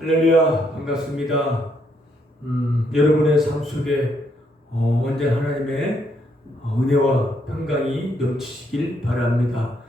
할렐루야, 반갑습니다. 여러분의 삶 속에 언제 하나님의 은혜와 평강이 넘치시길 바랍니다.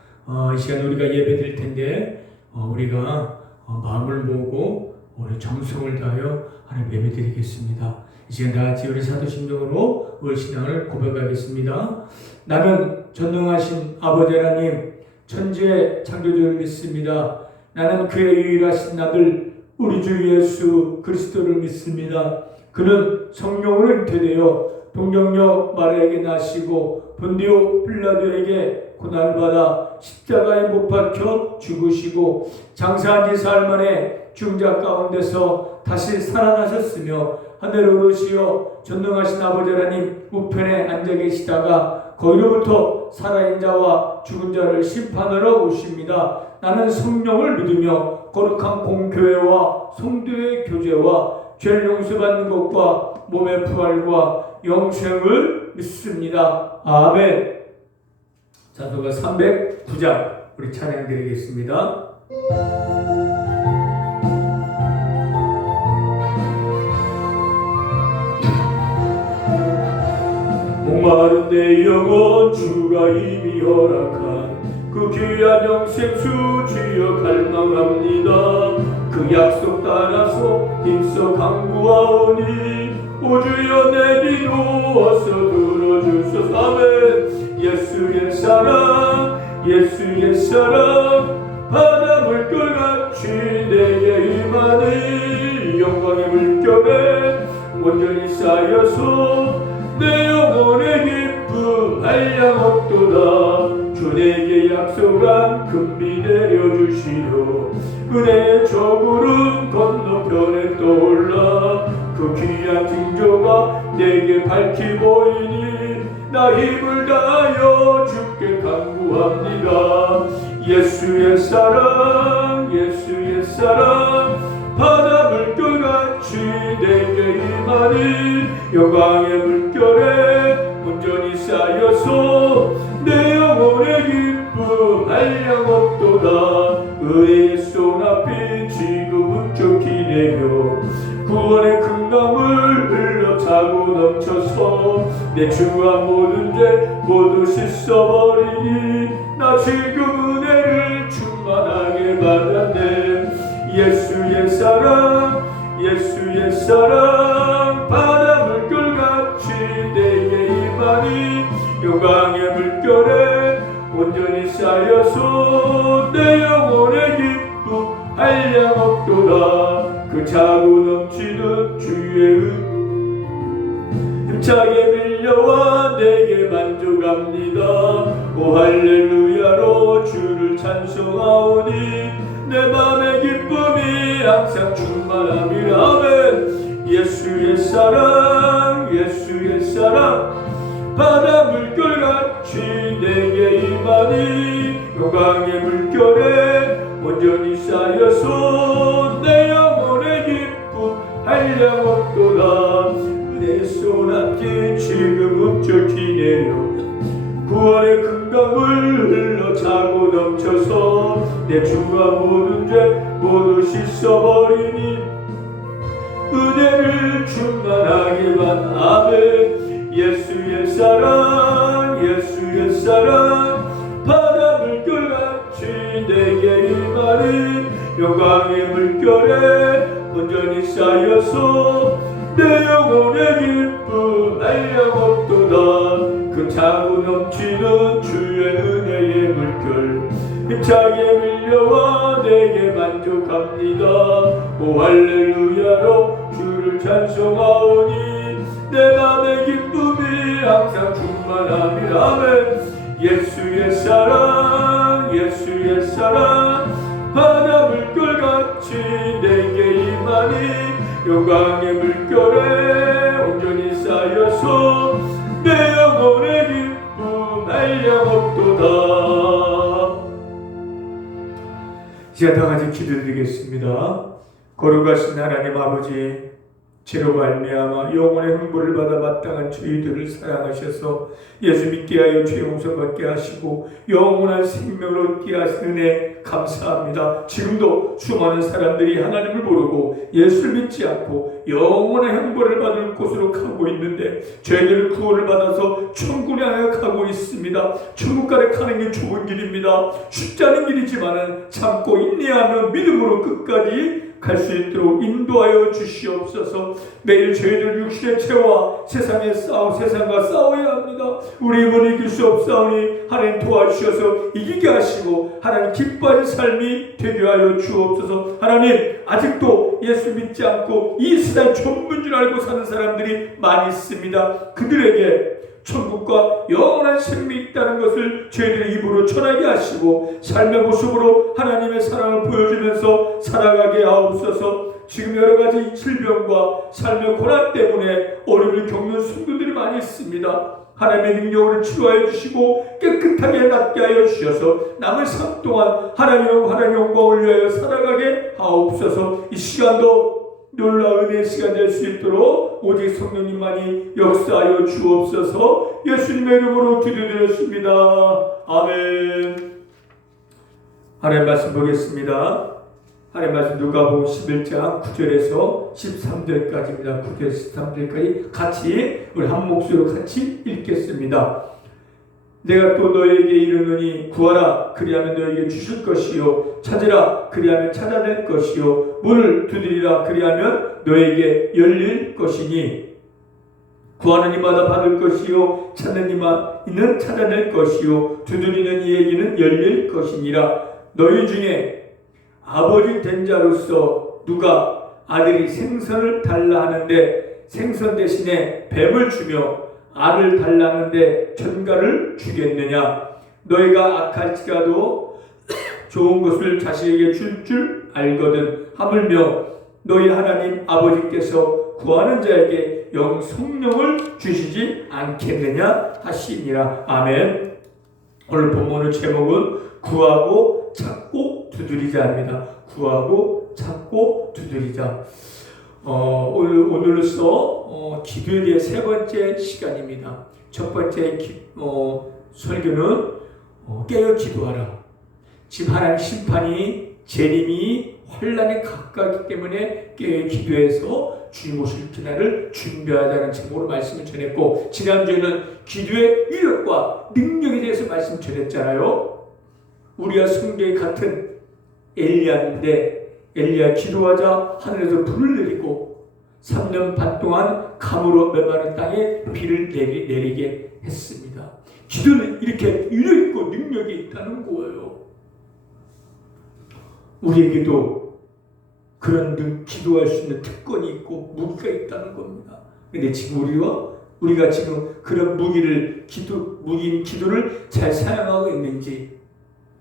이 시간 우리가 예배 드릴 텐데 우리가 마음을 모으고 우리 정성을 다하여 하나님 예배 드리겠습니다. 이 시간 다 같이 우리 사도신경으로 우리 신앙을 고백하겠습니다. 나는 전능하신 아버지 하나님 천지의 창조주를 믿습니다. 나는 그의 유일하신 아들 우리 주 예수 그리스도를 믿습니다. 그는 성령으로 잉태되어 동정녀 마리아에게 나시고 본디오 빌라도에게 고난받아 십자가에 못 박혀 죽으시고 장사한 지 사흘 만에 중자 가운데서 다시 살아나셨으며 하늘로 오르시어 전능하신 아버지 하나님 우편에 앉아 계시다가 거기로부터 살아있는 자와 죽은 자를 심판하러 오십니다. 나는 성령을 믿으며 거룩한 공교회와 성도의 교제와 죄를 용서받는 것과 몸의 부활과 영생을 믿습니다. 아멘. 자도가 309장 우리 찬양 드리겠습니다. 목마른 내 영혼 주가 이미 허락한 그 귀한 영생수 주여 갈망합니다. 그 약속 따라서 힘써 강구하오니 오 주여 내 기도 어서 들어주소서. 아멘. 예수의 사랑 예수의 사랑 바다 물결같이 내게 임하니 영광의 물결에 온전히 쌓여서 내 영혼의 기쁨 한량없도다. 주 내게 약속한 금비 내려주시오. 은혜의 저구름 건너편에 떠올라 그 귀한 징조가 내게 밝히 보이니 나 힘을 다하여 주께 간구합니다. 예수의 사랑 예수의 사랑 바다 물결같이 내게 임하니 영광의 물결에 온전히 쌓여서 내 영혼의 기쁨 한량없도다. 의의 소나빛 지금은 쫓기네요. 구원의 큰 강물 흘러 차고 넘쳐서 내 주와 모든 죄 모두 씻어버리니 나 지금 은혜를 충만하게 받았네. 예수의 사랑 예수의 사랑 바다 물결같이 내게 임하니 영광의 물결에 온전히 쌓여서 내 영혼의 기쁨 한량없도다. 그 차고 넘치는 주의 힘차게 밀려와 내게 만족합니다. 오 할렐루야로 주를 찬송하오니 내 맘의 기쁨이 항상 충만함이라. 아멘. 예수의 사랑 예수의 사랑 바다 물결같이 내게 임하니 영광의 물결에 온전히 쌓여서 내 영혼의 기쁨 한량없도다. 은혜의 소나기 지금 흡족히네요. 구원의 큰 강물 흘러 차고 넘쳐서 내 주가 모든 죄 모두 씻어버리니 은혜를 충만하게 받. 아멘. 예수의 사랑 예수의 사랑 바다 물결같이 내게 임하니 영광의 물결에 온전히 쌓여서 내 영혼의 기쁨 한량없도다. 그 차고 넘치는 주의 은혜의 물결 힘차게 밀려와 내게 만족합니다. 오 할렐루야로 주를 찬송하오니 내 맘의 기쁨이 항상 충만합니다. 아멘. 예수의 사랑 예수의 사랑 바다 물결같이 내게 임하니 영광의 물결에 온전히 쌓여서 내 영혼의 기쁨 한량없도다. 제가 다 같이 기도드리겠습니다. 거룩하신 하나님 아버지 죄로 말미암아 영혼의 흥분을 받아 마땅한 저희들을 사랑하셔서 예수 믿게 하여 죄 용서받게 하시고 영원한 생명을 얻게 하시는 은혜 감사합니다. 지금도 수많은 사람들이 하나님을 모르고 않고 예수를 믿지 않고 영원의 형벌을 받을 곳으로 가고 있는데 저희들은 구원을 받아서 천국에 향해 가고 있습니다. 천국까지 가는 게 좋은 길입니다. 쉽지 않은 길이지만 참고 인내하며 믿음으로 끝까지 갈 수 있도록 인도하여 주시옵소서. 매일 저희들 육신의 죄와 세상과 싸워야 합니다. 우리 입은 이길 수 없사오니 하나님 도와주셔서 이기게 하시고 하나님 기뻐하는 삶이 되게 하여 주옵소서. 하나님, 아직도 예수 믿지 않고 이 세상 전부인 줄 알고 사는 사람들이 많이 있습니다. 그들에게 천국과 영원한 생명이 있다는 것을 저희들의 입으로 전하게 하시고 삶의 모습으로 하나님의 사랑을 보여주면서 살아가게 하옵소서. 지금 여러 가지 질병과 삶의 고난 때문에 어려움을 겪는 성도들이 많이 있습니다. 하나님의 능력으로 치료하여 주시고 깨끗하게 낫게 하여 주셔서 남은 삶 동안 하나님의 영광을 위하여 살아가게 하옵소서. 이 시간도 놀라운 은혜의 시간 될 수 있도록 오직 성령님만이 역사하여 주옵소서. 예수님의 이름으로 기도드렸습니다. 아멘. 하나님 말씀 보겠습니다. 하나님 말씀 누가복음 11장 9절에서 13절까지입니다. 9절에서 13절까지 같이 우리 한 목소리로 같이 읽겠습니다. 내가 또 너에게 이르노니 구하라 그리하면 너에게 주실 것이요 찾으라 그리하면 찾아낼 것이요 문을 두드리라 그리하면 너에게 열릴 것이니 구하는 이마다 받을 것이요 찾는 이는 찾아낼 것이요 두드리는 이에게는 열릴 것이니라. 너희 중에 아버지 된 자로서 누가 아들이 생선을 달라 하는데 생선 대신에 뱀을 주며 알을 달라는데 전갈을 주겠느냐. 너희가 악할지라도 좋은 것을 자식에게 줄 알거든. 하물며 너희 하나님 아버지께서 구하는 자에게 영 성령을 주시지 않겠느냐 하시니라. 아멘. 오늘 본문의 제목은 구하고 찾고 두드리자입니다. 구하고 찾고 두드리자. 오늘로써 기도에 대해 세 번째 시간입니다. 첫 번째 설교는 깨어 기도하라. 지금 하나님 심판이 재림이 환란에 가깝기 때문에 깨어 기도해서 주님 오실 그날을 준비하자는 제목으로 말씀을 전했고, 지난주에는 기도의 위력과 능력에 대해서 말씀 전했잖아요. 우리와 성경이 같은 엘리야인데 엘리야 기도하자 하늘에서 불을 내리고 3년 반 동안 감으로 메마른 땅에 비를 내리게 했습니다. 기도는 이렇게 위력 있고 능력이 있다는 거예요. 우리에게도 그런 기도할 수 있는 특권이 있고 무기가 있다는 겁니다. 근데 지금 우리가 지금 그런 무기인 기도를 잘 사용하고 있는지,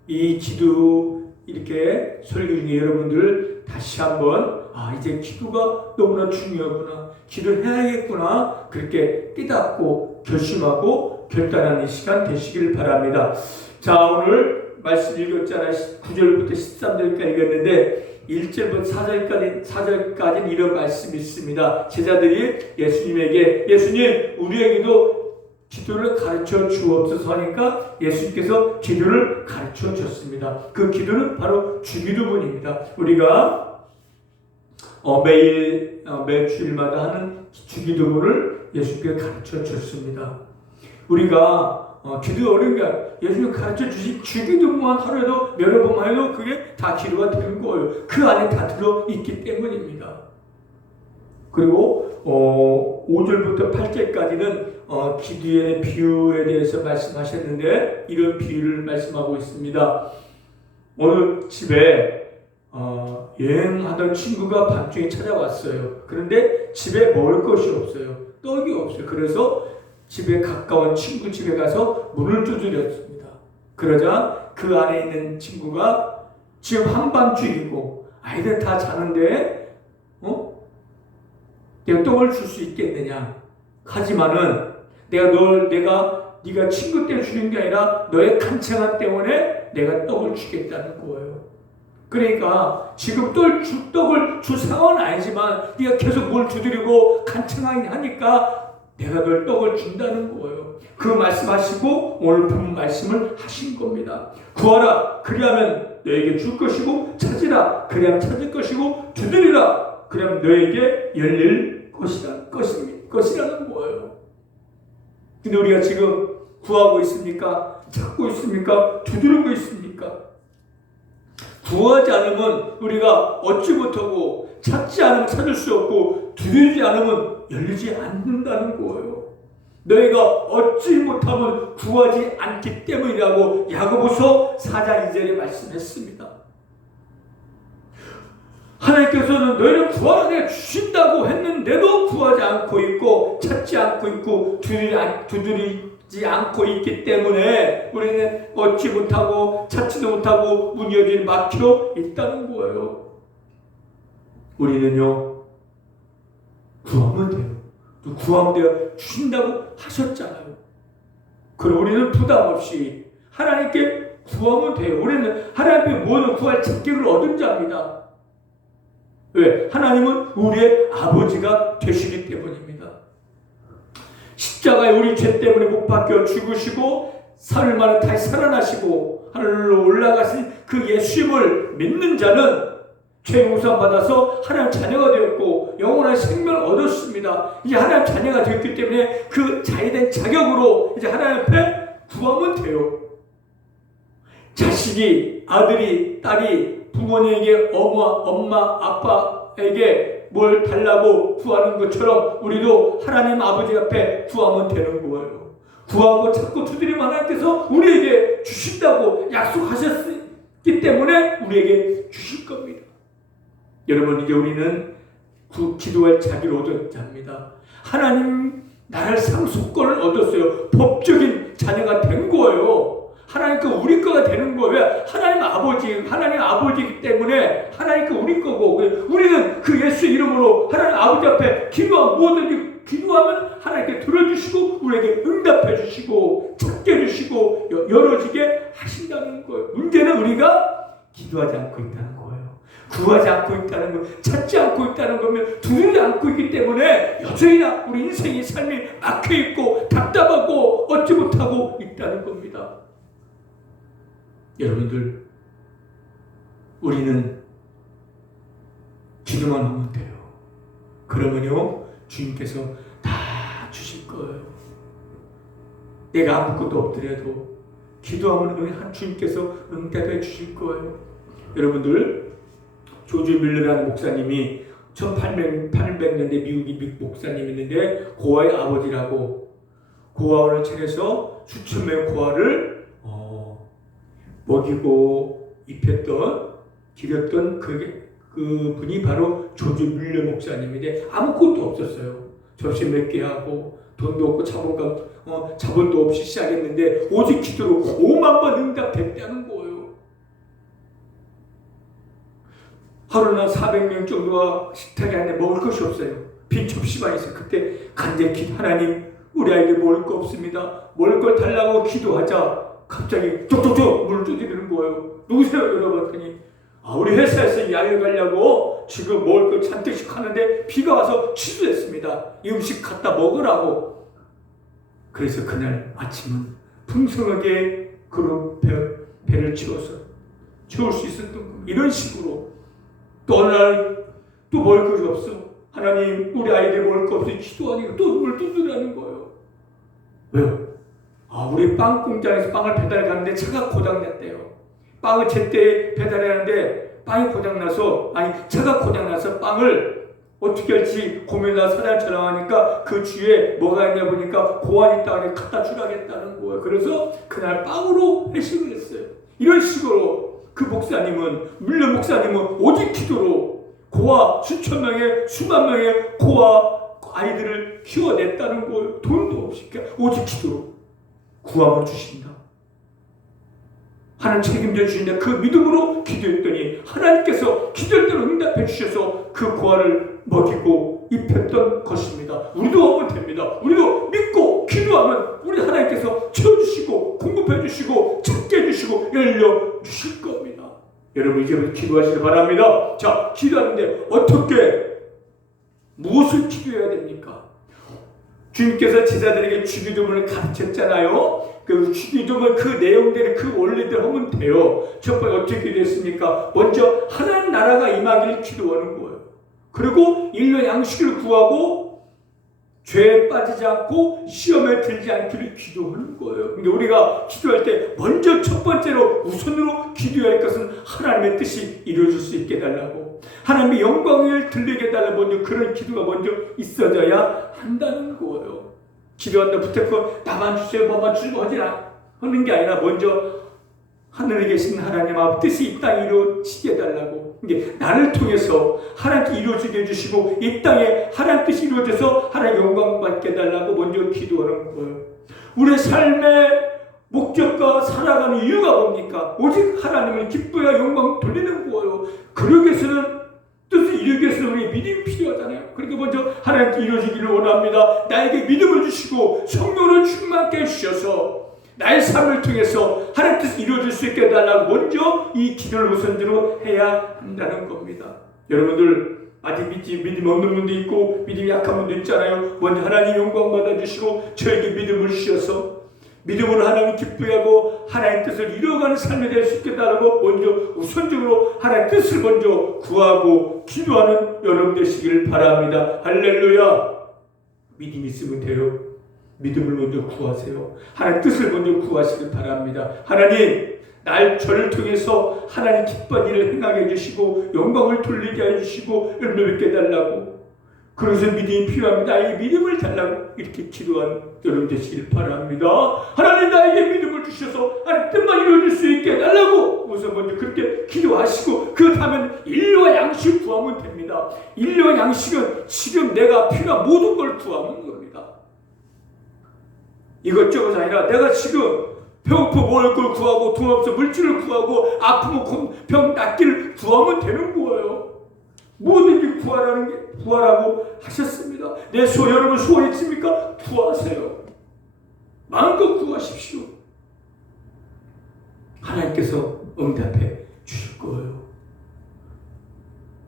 이 기도 이렇게 설교 중에 여러분들 다시 한번 이제 기도가 너무나 중요하구나, 기도를 해야겠구나, 그렇게 깨닫고 결심하고 결단하는 시간 되시길 바랍니다. 자, 오늘 말씀 읽었잖아요. 9절부터 13절까지 읽었는데 1절부터 4절까지는 이런 말씀이 있습니다. 제자들이 예수님에게, 예수님 우리에게도 기도를 가르쳐 주옵소서 하니까 예수님께서 기도를 가르쳐 줬습니다. 그 기도는 바로 주기도문입니다. 우리가 매 주일마다 하는 주기도문을 예수님께서 가르쳐 줬습니다. 우리가 기도 어려운 게 아니라 예수님 가르쳐 주신 주기도문만 하루에도 여러 번만 해도 그게 다 기도가 되는 거예요. 그 안에 다 들어있기 때문입니다. 그리고 5절부터 8절까지는 기도의 비유에 대해서 말씀하셨는데 이런 비유를 말씀하고 있습니다. 어느 집에 여행하던 친구가 밤중에 찾아왔어요. 그런데 집에 먹을 것이 없어요. 떡이 없어요. 그래서 집에 가까운 친구 집에 가서 문을 두드렸습니다. 그러자 그 안에 있는 친구가 지금 한밤중이고 아이들 다 자는데 내가 떡을 줄 수 있겠느냐. 하지만은 네가 친구 때 주는 게 아니라 너의 간청함 때문에 내가 떡을 주겠다는 거예요. 그러니까 지금 떡을 줄 상황은 아니지만 네가 계속 뭘 두드리고 간청하니까 내가 널 떡을 준다는 거예요. 그 말씀하시고 오늘 본 말씀을 하신 겁니다. 구하라 그리하면 너에게 줄 것이고 찾으라 그리하면 찾을 것이고 두드리라 그럼 너에게 열릴 것이라는 거예요. 근데 우리가 지금 구하고 있습니까? 찾고 있습니까? 두드리고 있습니까? 구하지 않으면 우리가 얻지 못하고, 찾지 않으면 찾을 수 없고, 두드리지 않으면 열리지 않는다는 거예요. 너희가 얻지 못하면 구하지 않기 때문이라고 야고보서 4장 2절에 말씀했습니다. 하나님께서는 너희를 구하라 내가 주신다고 했는데도 구하지 않고 있고, 찾지 않고 있고, 두드리지 않고 있기 때문에 우리는 얻지 못하고 찾지도 못하고 문이 여전히 막혀 있다는 거예요. 우리는요, 구하면 돼요. 또 구하면 돼요. 주신다고 하셨잖아요. 그럼 우리는 부담 없이 하나님께 구하면 돼요. 우리는 하나님께 모든 구할 자격을 얻은 자입니다. 왜? 하나님은 우리의 아버지가 되시기 때문입니다. 십자가에 우리 죄 때문에 못 박혀 죽으시고 3일 만에 다시 살아나시고 하늘로 올라가신 그 예수님을 믿는 자는 죄 용서 받아서 하나님 자녀가 되었고 영원한 생명을 얻었습니다. 이제 하나님 자녀가 되었기 때문에 그 자유된 자격으로 이제 하나님 앞에 구하면 돼요. 자식이, 아들이, 딸이 부모님에게 엄마, 아빠에게 뭘 달라고 구하는 것처럼 우리도 하나님 아버지 앞에 구하면 되는 거예요. 구하고 찾고 두드리면 하나님께서 우리에게 주신다고 약속하셨기 때문에 우리에게 주실 겁니다. 여러분, 이제 우리는 기도할 자비를 얻은 자입니다. 하나님 나라의 상속권을 얻었어요. 법적인 자녀가 된 거예요. 하나님 우리 거가 되는 거예요. 왜? 하나님 아버지이기 때문에 하나님 우리 거고, 우리는 그 예수 이름으로 하나님 아버지 앞에 기도하면 하나님께 들어주시고 우리에게 응답해 주시고 찾게 해주시고 열어지게 하신다는 거예요. 문제는 우리가 기도하지 않고 있다는 거예요. 구하지 않고 있다는 거, 찾지 않고 있다는 거면 두드리지 않고 있기 때문에 여전히나 우리 인생의 삶이 막혀있고 답답하고 얻지 못하고 있다는 겁니다. 여러분들, 우리는 기도만 하면 돼요. 그러면요, 주님께서 다 주실 거예요. 내가 아무것도 없더라도 기도하면 주님께서 응답해 주실 거예요. 여러분들, 조지 밀러라는 목사님이 1800년대 미국 목사님이었는데 고아의 아버지라고 고아원을 차려서 수천 명의 고아를 먹이고 입혔던, 기렸던 그 분이 바로 조지 밀러 목사님인데 아무것도 없었어요. 접시 몇 개 하고 돈도 없고 자본도 없이 시작했는데 오직 기도로 5만 번 응답했다는 거예요. 하루나 400명 정도가 식탁에 앉아 먹을 것이 없어요. 빈 접시만 있어요. 그때 간절히 하나님, 우리 아이들 먹을 거 없습니다. 먹을 걸 달라고 기도하자. 갑자기 쪽쪽쪽 물을 두드리는 거예요. 누구세요? 열어봤더니 우리 회사에서 야외 가려고 지금 먹을 걸 잔뜩씩 하는데 비가 와서 취소했습니다. 이 음식 갖다 먹으라고. 그래서 그날 아침은 풍성하게 배를 채울 수 있었던 겁니다. 이런 식으로 또 어느 날 또 먹을 것이 없어. 하나님, 우리 아이들 먹을 거 없이 기도하니까 또 물 두드리는 거예요. 왜요? 우리 빵 공장에서 빵을 배달 가는데 차가 고장났대요. 빵을 제때 배달하는데 빵이 고장나서, 차가 고장나서 빵을 어떻게 할지 고민하다 사장 전화하니까 그 주위에 뭐가 있냐 보니까 고안 있다고 갖다 주라겠다는 거예요. 그래서 그날 빵으로 회식을 했어요. 이런 식으로 그 밀러 목사님은 오직 기도로 수천 명의, 수만 명의 고아 아이들을 키워냈다는 거예요. 돈도 없이 오직 기도로. 구하면 주신다. 하나님 책임져 주신다. 그 믿음으로 기도했더니 하나님께서 기도할 대로 응답해 주셔서 그 고아를 먹이고 입혔던 것입니다. 우리도 하면 됩니다. 우리도 믿고 기도하면 우리 하나님께서 채워주시고 공급해 주시고 찾게 해주시고 열려주실 겁니다. 여러분, 이제부터 기도하시기 바랍니다. 자, 기도하는데 무엇을 기도해야 됩니까? 주님께서 제자들에게 주기도문을 가르쳤잖아요. 그 주기도문 그 내용대로 그 원리대로 하면 돼요. 첫 번째 어떻게 기도했습니까? 먼저 하나님 나라가 임하기를 기도하는 거예요. 그리고 일로 양식을 구하고 죄에 빠지지 않고 시험에 들지 않기를 기도하는 거예요. 근데 우리가 기도할 때 먼저 첫 번째로 우선으로 기도해야 할 것은 하나님의 뜻이 이루어질 수 있게 해달라고, 하나님의 영광을 들리게 해달라고 먼저 그런 기도가 먼저 있어져야 한다는 거예요. 기도한다 부탁해 나만 주세요 뭐만 주고 하는 게 아니라 먼저 하늘에 계신 하나님 아버지 뜻이 이 땅에 이루어지게 해달라고, 이게 나를 통해서 하나님께 이루어지게 해주시고 이 땅에 하나님 뜻이 이루어져서 하나님 영광 받게 해달라고 먼저 기도하는 거예요. 우리의 삶의 목적과 살아가는 이유가 뭡니까? 오직 하나님을 기뻐야 영광 돌리는 거예요. 그러기 위해서는 뜻을 이루기 위해서는 우리의 믿음이 필요하잖아요. 그러니까 먼저 하나님께 이루어지기를 원합니다. 나에게 믿음을 주시고 성령으로 충만케 해주셔서 나의 삶을 통해서 하나님 뜻이 이루어질 수 있게 해달라고 먼저 이 기도를 우선적으로 해야 한다는 겁니다. 여러분들 아직 믿음 없는 분도 있고 믿음이 약한 분도 있잖아요. 먼저 하나님 영광 받아주시고 저에게 믿음을 주셔서 믿음으로 하나님 기쁘하고 하나님 뜻을 이루어가는 삶이 될 수 있겠다라고 먼저 우선적으로 하나님 뜻을 먼저 구하고 기도하는 여러분 되시길 바랍니다. 할렐루야. 믿음 있으면 돼요. 믿음을 먼저 구하세요. 하나님 뜻을 먼저 구하시길 바랍니다. 하나님 저를 통해서 하나님 기쁜 일을 행하게 해주시고 영광을 돌리게 해주시고 은혜를 믿게 해달라고, 그래서 믿음이 필요합니다. 나에게 믿음을 달라고 이렇게 기도하는 여러분 되시길 바랍니다. 하나님 나에게 믿음을 주셔서 하나님 뜻만 이루어질 수 있게 해달라고 우선 먼저 그렇게 기도하시고 그렇다면 일료와 양식을 구하면 됩니다. 일료와 양식은 지금 내가 필요한 모든 걸 구하는 겁니다. 이것저것 아니라 내가 지금 배고파 먹을 걸 구하고 돈 없어 물질을 구하고 아프면 병 낫기를 구하면 되는 거예요. 뭐든지 구하라고 하셨습니다. 여러분 소원 있습니까? 구하세요. 마음껏 구하십시오. 하나님께서 응답해 주실 거예요.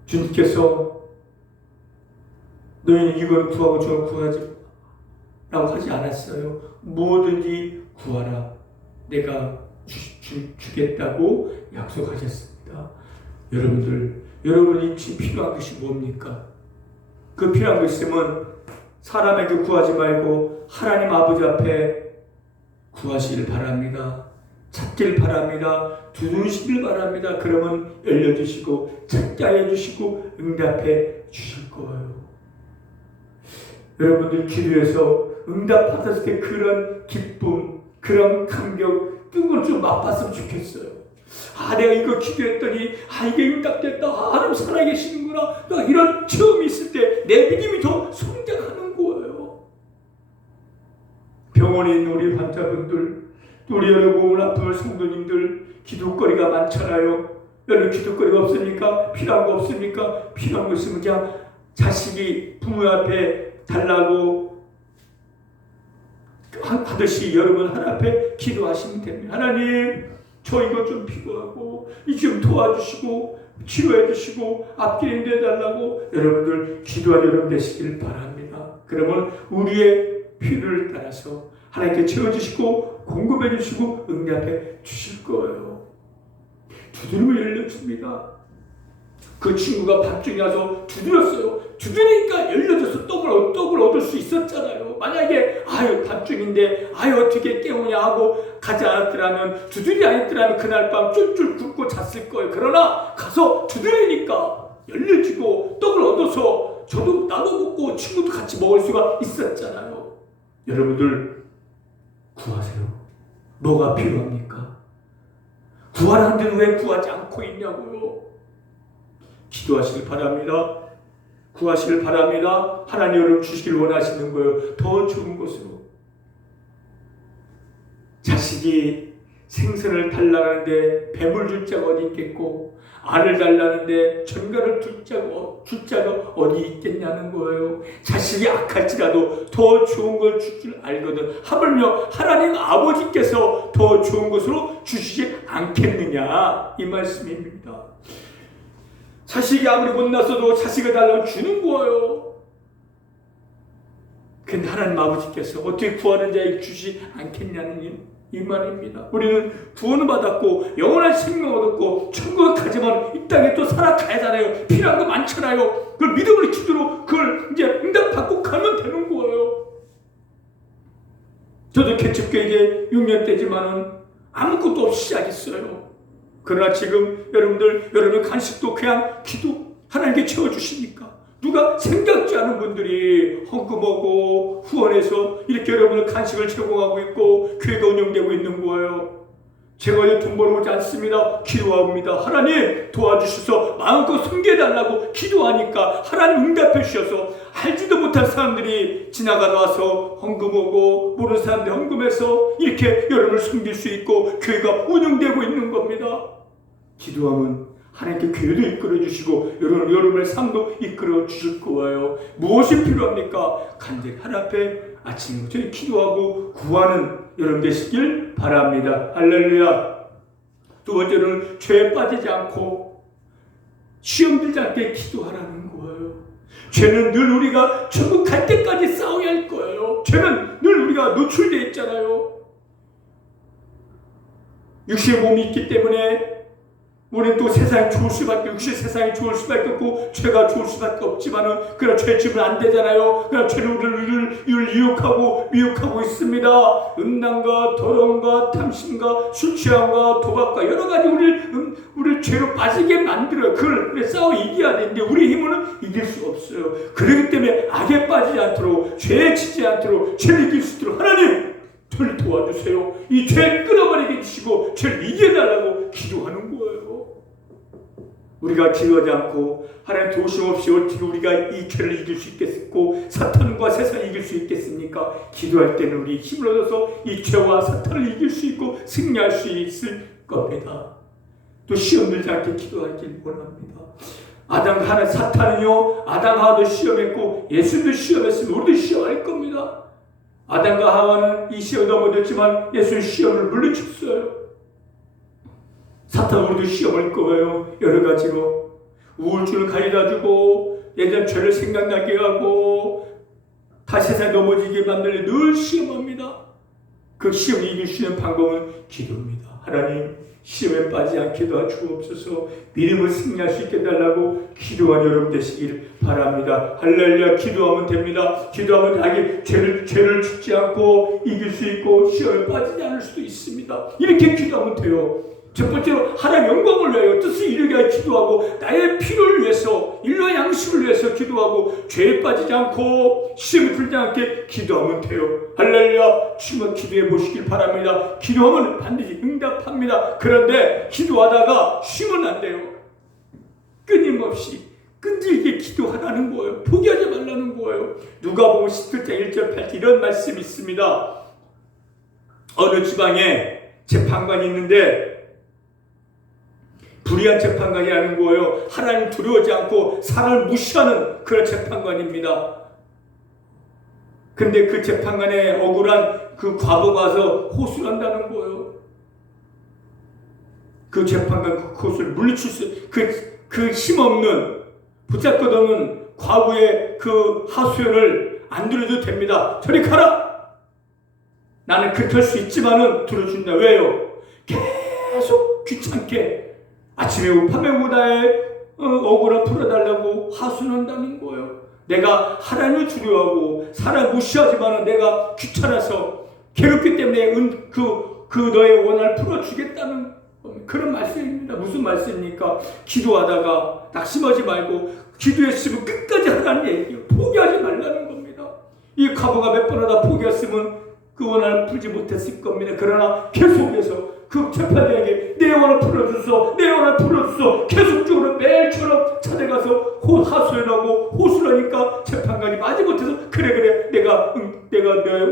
주님께서 너희는 이걸 구하고 저걸 구하지 라고 하지 않았어요. 뭐든지 구하라. 내가 주겠다고 약속하셨습니다. 여러분이 지금 필요한 것이 뭡니까? 그 필요한 것이 있으면 사람에게 구하지 말고 하나님 아버지 앞에 구하시길 바랍니다. 찾길 바랍니다. 두드리시길 바랍니다. 그러면 열려주시고 찾게 해주시고 응답해 주실 거예요. 여러분들 기도해서 응답 받았을 때 그런 기쁨, 그런 감격, 뜬 걸 좀 맛봤으면 좋겠어요. 내가 이거 기도했더니 이게 응답됐다. 하나님 살아계시는구나. 이런 체험이 있을 때 내 믿음이 더 성장하는 거예요. 병원에 있는 우리 환자분들, 우리 여러분 아픈 성도님들 기도거리가 많잖아요. 여러분 기도거리가 없습니까? 필요한 거 없습니까? 필요한 거 있으면 그냥 자식이 부모 앞에 달라고 하듯이 여러분 하나님 앞에 기도하시면 됩니다. 하나님 저 이거 좀 필요하고 이 좀 도와주시고 치료해 주시고 앞길에 내달라고 여러분들 기도하는 여러분 되시길 바랍니다. 그러면 우리의 필요를 따라서 하나님께 채워주시고 공급해 주시고 응답해 주실 거예요. 두드리면 열려줍니다. 그 친구가 밤중에 와서 두드렸어요. 두드리니까 열려져서 떡을 얻을 수 있었잖아요. 만약에 밤중인데 어떻게 깨우냐 하고 가지 않았더라면, 두드리 않았더라면 그날 밤 쫄쫄 굶고 잤을 거예요. 그러나 가서 두드리니까 열려지고 떡을 얻어서 저도 나눠 먹고 친구도 같이 먹을 수가 있었잖아요. 여러분들 구하세요. 뭐가 필요합니까? 구하라는데 왜 구하지 않고 있냐고요. 기도하시길 바랍니다. 구하시길 바랍니다. 하나님 여러분 주시길 원하시는 거예요. 더 좋은 것으로. 자식이 생선을 달라는데 뱀을 줄 자가 어디 있겠고, 알을 달라는데 전갈을 줄 자가 어디 있겠냐는 거예요. 자식이 악할지라도 더 좋은 걸 줄 줄 알거든. 하물며 하나님 아버지께서 더 좋은 것으로 주시지 않겠느냐, 이 말씀입니다. 자식이 아무리 못났어도 자식을 달라고 주는 거예요. 근데 하나님 아버지께서 어떻게 구하는 자에게 주시지 않겠냐는 이 말입니다. 우리는 구원을 받았고 영원한 생명을 얻었고 천국에 가지만 이 땅에 또 살아가야잖아요. 필요한 거 많잖아요. 그걸 믿음으로 기도로 그걸 이제 응답받고 가면 되는 거예요. 저도 개척교육에 6년 때지만은 아무것도 없이 시작했어요. 그러나 지금 여러분의 간식도 그냥 기도 하나님께 채워주시니까 누가 생각지 않은 분들이 헌금하고 후원해서 이렇게 여러분의 간식을 제공하고 있고 교회가 운영되고 있는 거예요. 제가 돈 벌어오지 않습니다. 기도합니다. 하나님 도와주셔서 마음껏 섬겨달라고 기도하니까 하나님 응답해 주셔서 알지도 못한 사람들이 지나가다 와서 헌금하고 모르는 사람들 헌금해서 이렇게 여러분을 섬길 수 있고 교회가 운영되고 있는 겁니다. 기도하면 하나님께 교회도 이끌어 주시고 여러분의 삶도 이끌어 주실 거예요. 무엇이 필요합니까? 간절히 하나님 앞에 아침부터 기도하고 구하는 여러분 되시길 바랍니다. 할렐루야. 두 번째로는 죄에 빠지지 않고 시험 들지 않게 기도하라는 거예요. 죄는 늘 우리가 천국 갈 때까지 싸워야 할 거예요. 죄는 늘 우리가 노출되어 있잖아요. 육신의 몸이 있기 때문에 우리는 또 세상이 좋을 수밖에, 육신 세상이 좋을 수밖에 없고 죄가 좋을 수밖에 없지만은 그런 죄 지으면 안 되잖아요. 그런 죄는 우리를 유혹하고 미혹하고 있습니다. 음란과 더러움과 탐심과 술 취함과 도박과 여러 가지 우리를 죄로 빠지게 만들어요. 그걸 싸워 이겨야 되는데 우리 힘으로는 이길 수 없어요. 그렇기 때문에 악에 빠지지 않도록, 죄에 지지 않도록, 죄를 이길 수 있도록 하나님 저를 도와주세요. 이 죄 끊어버리게 해주시고 죄를 이겨달라고 기도하는 거예요. 우리가 기도하지 않고 하나님 도우심 없이 어떻게 우리가 이 죄를 이길 수 있겠고 사탄과 세상을 이길 수 있겠습니까? 기도할 때는 우리 힘을 얻어서 이 죄와 사탄을 이길 수 있고 승리할 수 있을 겁니다. 또 시험 들지 않게 기도하길 원합니다. 사탄은요 아담하와도 시험했고 예수도 시험했으면 우리도 시험할 겁니다. 아담과 하와는 이 시험에 넘어졌지만 예수는 시험을 물리쳤어요. 사탄 우리도 시험할 거예요. 여러 가지로 우울증을 가져다 주고 예전 죄를 생각나게 하고 다 세상에 넘어지게 만들려 늘 시험합니다. 그 시험을 이길 수 있는 방법은 기도입니다. 하나님 시험에 빠지지 않게 도와주옵소서. 믿음을 승리할 수 있게 해달라고 기도하는 여러분 되시길 바랍니다. 할렐루야. 기도하면 됩니다. 기도하면 자기 죄를 짓지 않고 이길 수 있고 시험에 빠지지 않을 수도 있습니다. 이렇게 기도하면 돼요. 첫 번째로 하나님 영광을 위하여 뜻을 이루게 하여 기도하고 나의 필요를 위해서 일과 양식을 위해서 기도하고 죄에 빠지지 않고 시험에 들지 않게 기도하면 돼요. 할렐루야. 지금 기도해 보시길 바랍니다. 기도하면 반드시 응답합니다. 그런데 기도하다가 쉬면 안 돼요. 끊임없이 끈질기게 기도하라는 거예요. 포기하지 말라는 거예요. 누가복음 17장 1절 8절 이런 말씀이 있습니다. 어느 지방에 재판관이 있는데 불의한 재판관이라는 거예요. 하나님 두려워하지 않고 사람을 무시하는 그런 재판관입니다. 근데 그 재판관의 억울한 그 과부가 와서 호소를 한다는 거예요. 그 재판관 그 호소를 물리칠 수, 그 힘없는 붙잡거든 과부의 그 하소연을 안 들어도 됩니다. 저리 가라! 나는 그렇게 할 수 있지만은 들어준다. 왜요? 계속 귀찮게 아침에 오고 밤에 오고 나의 억울함 풀어달라고 하소연한다는 거예요. 내가 하나님을 두려워하고 사람 무시하지만 내가 귀찮아서 괴롭기 때문에 그 너의 원한을 풀어주겠다는 그런 말씀입니다. 무슨 말씀입니까? 기도하다가 낙심하지 말고 기도했으면 끝까지 하라는 얘기예요. 포기하지 말라는 겁니다. 이 과부가 몇 번 하다 포기했으면 그 원한을 풀지 못했을 겁니다. 그러나 계속해서 그 재판장에게 내 원을 풀어주소, 내 원을 풀어주소 계속적으로 매일처럼 찾아가서 하소연하고 호소를 하니까 재판관이 마지못해서 그래 내가 내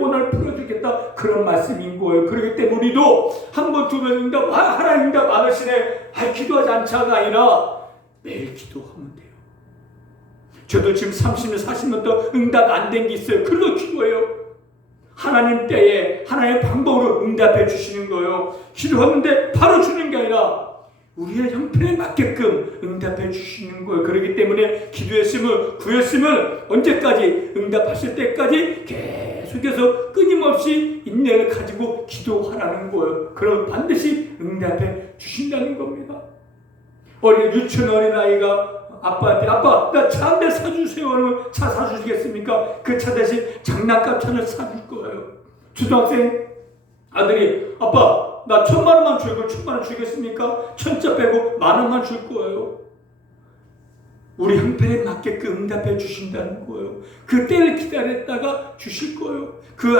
원을 풀어주겠다 그런 말씀인 거예요. 그렇기 때문에 우리도 한 번 두 번 응답 하나님 응답 안 하시네 기도하지 않자가 아니라 매일 기도하면 돼요. 저도 지금 30년 40년 동안 응답 안 된 게 있어요. 그래도 기도해요. 하나님 때에 하나님의 방법으로 응답해 주시는 거예요. 기도하는데 바로 주는 게 아니라 우리의 형편에 맞게끔 응답해 주시는 거예요. 그렇기 때문에 기도했으면 구했으면 언제까지 응답하실 때까지 계속해서 끊임없이 인내를 가지고 기도하라는 거예요. 그럼 반드시 응답해 주신다는 겁니다. 유치원 어린아이가 아빠한테 아빠 나 차 한 대 사주세요 하면 차 사주시겠습니까? 그 차 대신 장난감 차를 사줄 거예요. 초등학생 아들이 아빠 나 1,000,000원만 주고 1,000,000원 주겠습니까? 1,000자 빼고 10,000원만 줄 거예요. 우리 형편에 맞게끔 응답해 주신다는 거예요. 그 때를 기다렸다가 주실 거예요. 그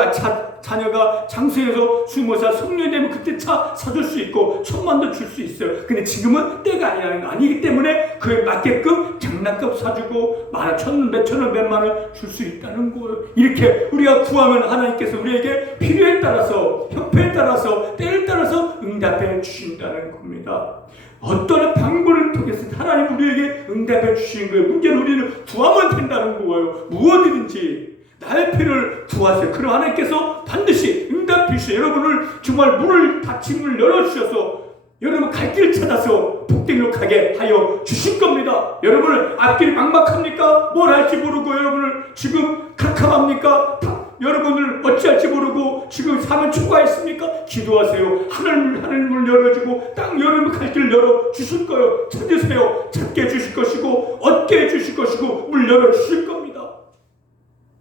자녀가 장수해서 20살 성년되면 그때 차 사줄 수 있고 1,000,000원도 줄 수 있어요. 근데 지금은 때가 아니기 때문에 그에 맞게끔 장난감 사주고 10,000원, 몇천원, 몇만원 줄 수 있다는 거예요. 이렇게 우리가 구하면 하나님께서 우리에게 필요에 따라서 형편에 따라서 때를 따라서 응답해 주신다는 겁니다. 어떤 방법을 통해서 하나님 우리에게 응답해 주시는 거예요. 문제는 우리는 구하면 된다는 거예요. 무엇이든지 나의 필요를 구하세요. 그럼 하나님께서 반드시 응답해 주시고 여러분을 정말 문을 닫힌 문을 열어주셔서 여러분 갈 길을 찾아서 복되기로 가게 하여 주실 겁니다. 여러분을 앞길이 막막합니까? 뭘 할지 모르고 여러분을 지금 캄캄합니까? 여러분들 어찌할지 모르고 지금 삶은 초과했습니까? 기도하세요. 하늘문 열어주고 땅 여러분 갈 길을 열어주실 거예요. 찾으세요. 찾게 해주실 것이고 얻게 해주실 것이고 문 열어주실 겁니다.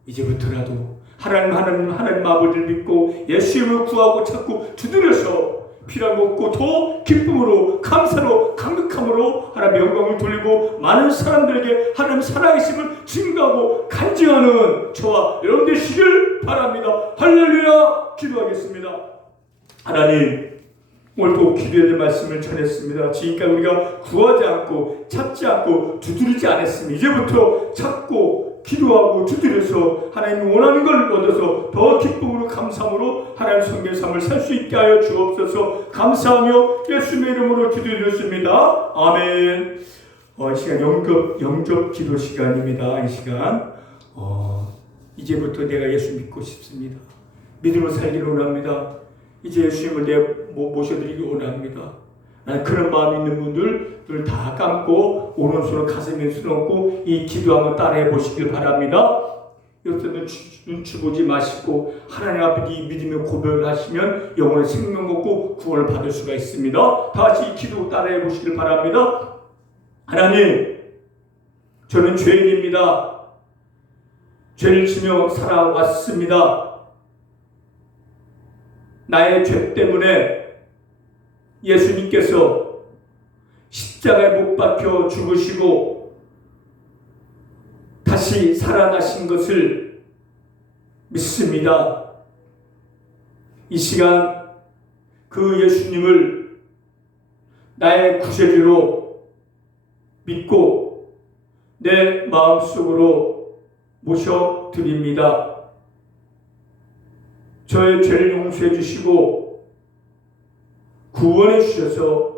이제부터라도 하나님 아버지를 믿고 예수님을 구하고 찾고 두드려서 피를 먹고 더 기쁨으로 감사로 감격함으로 하나님 영광을 돌리고 많은 사람들에게 하나님 살아계심을 증거하고 간증하는 저와 여러분 되시길 바랍니다. 할렐루야. 기도하겠습니다. 하나님 오늘도 기도의 말씀을 전했습니다. 지금까지 우리가 구하지 않고 찾지 않고 두드리지 않았으면 이제부터 찾고 기도하고 두드려서 하나님이 원하는 걸 얻어서 더 기쁨으로 감사함으로 하나님 성경 삶을 살 수 있게 하여 주옵소서. 감사하며 예수님의 이름으로 기도드렸습니다. 아멘. 이 시간 영접 기도 시간입니다. 이 시간 이제부터 내가 예수 믿고 싶습니다. 믿음으로 살기를 원합니다. 이제 예수님을 모셔드리기 원합니다. 그런 마음 있는 분들 다 감고 오른손을 가슴에 수놓고 이 기도 한번 따라해 보시길 바랍니다. 여기서 눈치 보지 마시고 하나님 앞에 이 믿음의 고백을 하시면 영원한 생명 얻고 구원을 받을 수가 있습니다. 다 같이 이 기도 따라해 보시길 바랍니다. 하나님, 저는 죄인입니다. 죄를 지며 살아왔습니다. 나의 죄 때문에 예수님께서 십자가에 못 박혀 죽으시고 다시 살아나신 것을 믿습니다. 이 시간 그 예수님을 나의 구세주로 믿고 내 마음속으로 모셔드립니다. 저의 죄를 용서해 주시고 구원해 주셔서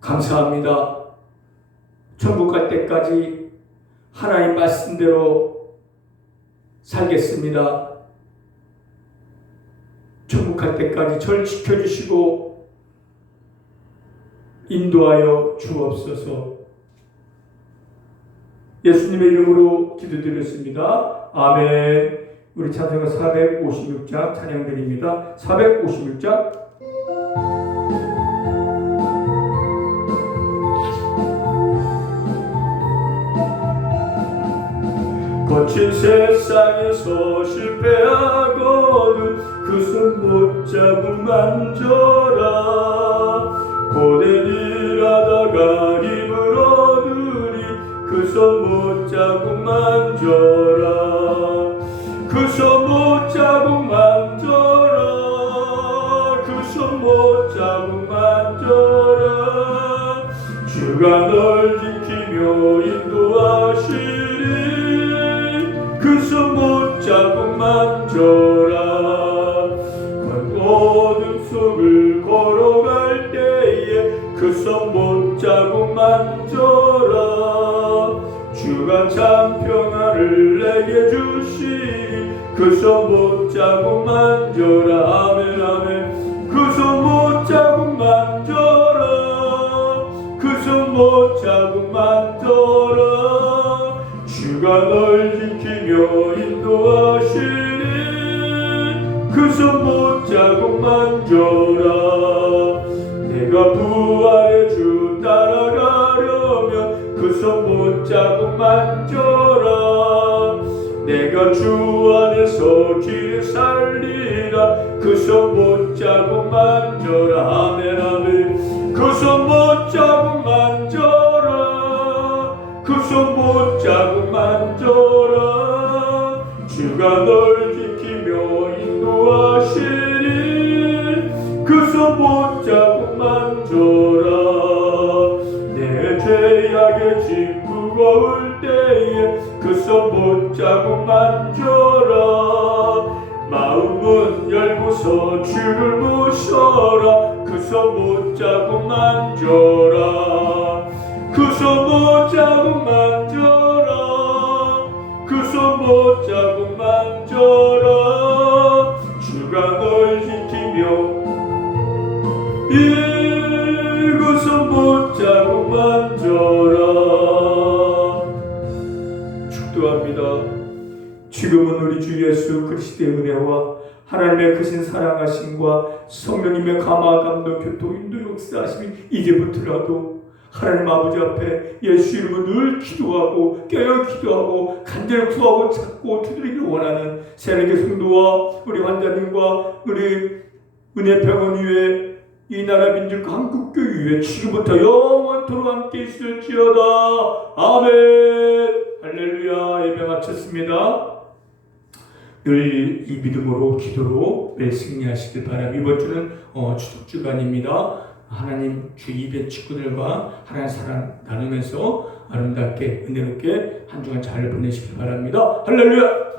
감사합니다. 천국 갈 때까지 하나님 말씀대로 살겠습니다. 천국 갈 때까지 저를 지켜주시고 인도하여 주옵소서. 예수님의 이름으로 기도드렸습니다. 아멘. 우리 찬송가 456장 찬양드립니다. 456장 거친 세상에서 실패하거든 그 손 못 잡은 만져라. 고된 일하다가 힘을 얻으리 그 손 못 잡은 만져라. 그 손 못 잡은 만져라. 그 손 못 잡은 만져라. 주가 널 지키며 인도하시리. 그 손 못 잡고 만져라. 어둠 속을 걸어갈 때에 그 손 못 잡고 만져라. 주가 참 평안을 내게 주시니 그 손 못 잡고 만져라. 아멘 아멘. 그 손 못 잡고 만져라. 손못잡고 만져라. 주가 널 지키며 인도하시리. 그 손못잡고 만져라. 내가 부활의 주 따라가려면 그 손못잡고 만져라. 내가 주 안에서 길 살리라. 그 손못잡고 만져라. 아멘 아멘. 그 손못잡고 만져라. 그 손못잡고 만져라. 주가 널 지키며 인도하시리. 그 손못잡고 만져라. 내 죄악의 짐 무거울 때에 그 손못잡고 만져라. 마음은 열고서 주를 모셔라. 그 손못잡고 만져라. 그 손못잡고 만져라. 그 손못잡고 만져라. 주가 널 지키며 그 손못잡고 만져라. 축도합니다. 지금은 우리 주 예수 그리스도의 은혜와 하나님의 크신 사랑하심과 성령님의 감화 감동 교통 인도 역사하심이 이제부터라도 하나님 아버지 앞에 예수 이름으로 늘 기도하고 깨어 기도하고 간절히 구하고 찾고 두드리기를 원하는 새내기 성도와 우리 환자님과 우리 은혜병원 위에 이 나라 민족 한국교회 위에 지금부터 영원토록 함께 있을지어다. 아멘. 할렐루야. 예배 마쳤습니다. 늘 이 믿음으로 기도로 매일 승리하시길 바랍니다. 이번 주는 추석주간입니다. 하나님 주 이벤트 친구들과 하나님 사랑 나누면서 아름답게 은혜롭게 한 주간 잘 보내시길 바랍니다. 할렐루야.